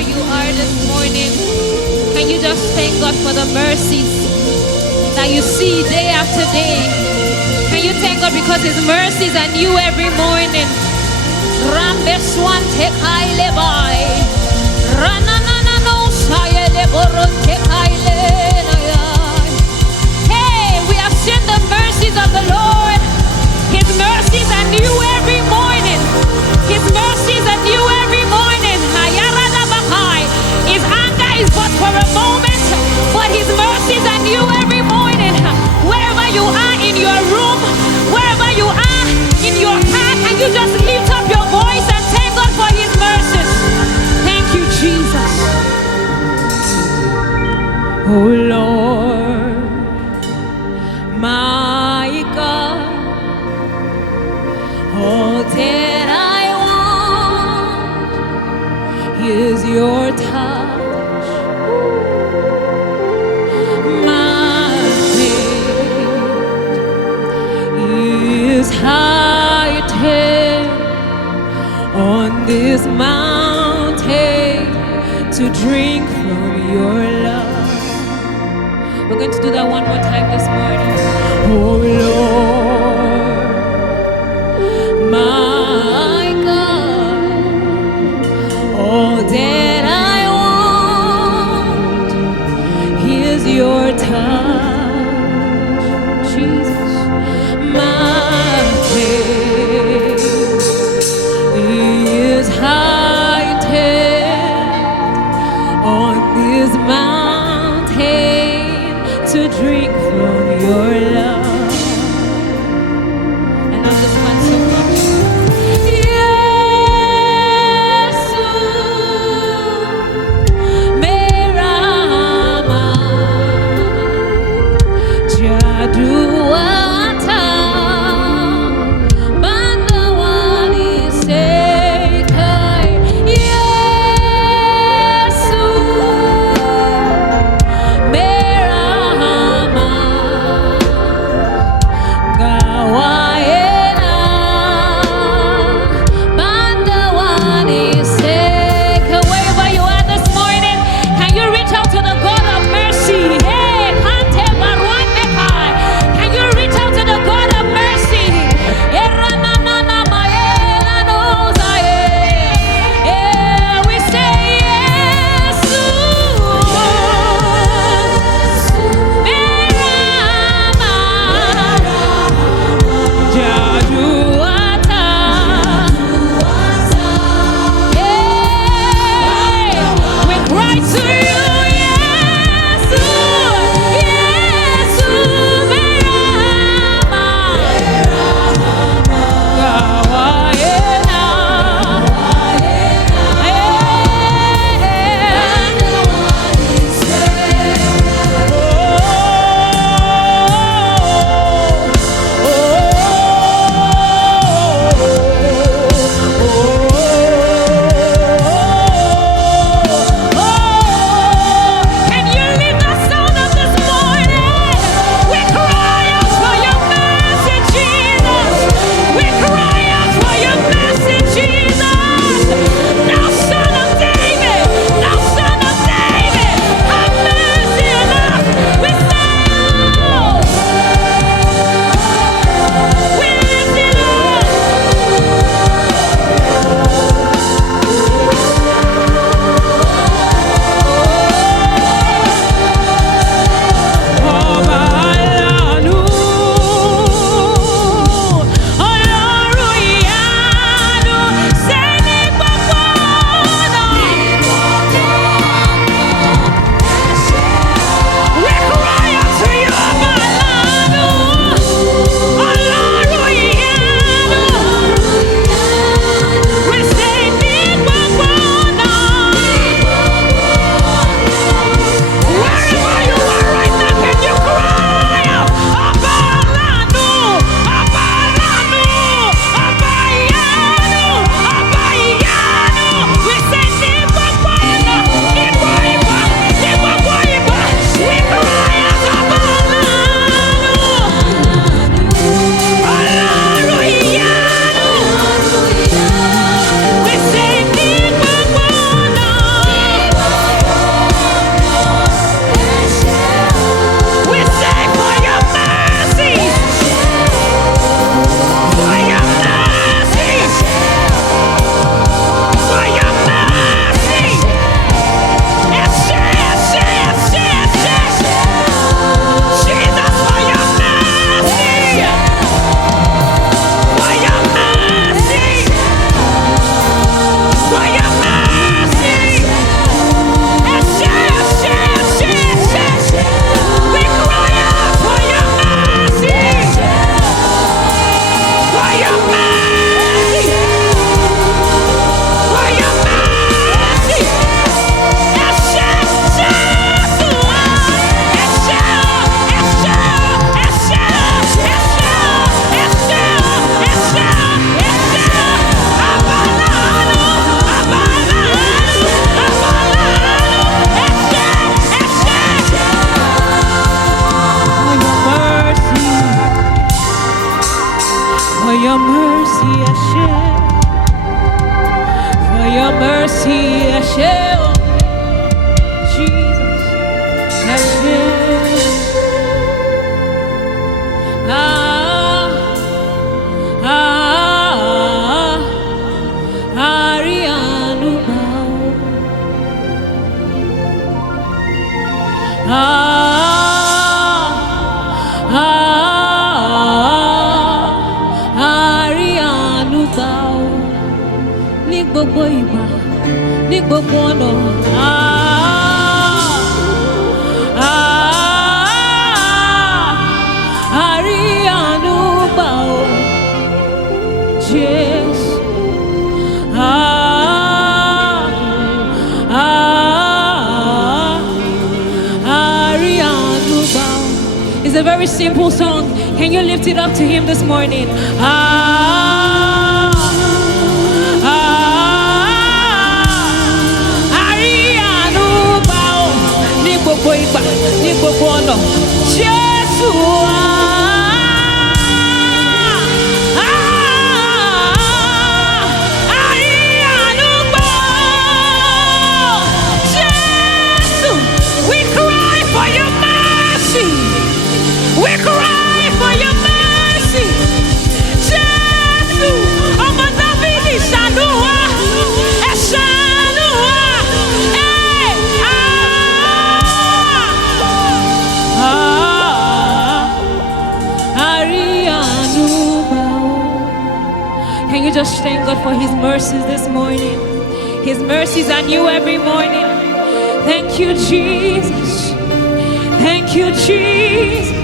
wherever you are this morning, can you just thank God for the mercies that you see day after day? Can you thank God because His mercies are new every morning? Rambeswan tekai lebai, rananana no saye leboron tekai lenayai. Hey, we have seen the mercies of the Lord. His mercies are new every morning. His mercies are new every morning. His anger is but for a moment, but His mercies are new every morning. Wherever you are in your room, wherever you are in your car, can you just lift up your voice and thank God for His mercies? Thank you, Jesus. Oh Lord, my God, all that I want is your touch. My faith is hiding on this mountain to drink from your love. We're going to do that one more time this morning. Oh Lord, my God, all that I want is your touch, Jesus. My faith is hiding on this mountain to drink from your love. your mercy, for your mercy, Jesus, Arianu bow, ní gbogbo ìgbà, ní gbogbo ọ̀nà. Arianu bow, Jésù. Arianu bow. It's a very simple song. Can you lift it up to him this morning? Arianu bow, ní gbogbo ìgbà, ní gbogbo ọ̀nà. Jésù. Arianu bow, Jésù. We cry for your mercy. We cry for your mercy. Jésù, ọmọ Dáfídì, ṣàánú wa, ẹ ṣàánú wa. Arianu bow. Can you just thank God for his mercies this morning? His mercies are new every morning. Thank you, Jesus. Thank you, Jesus.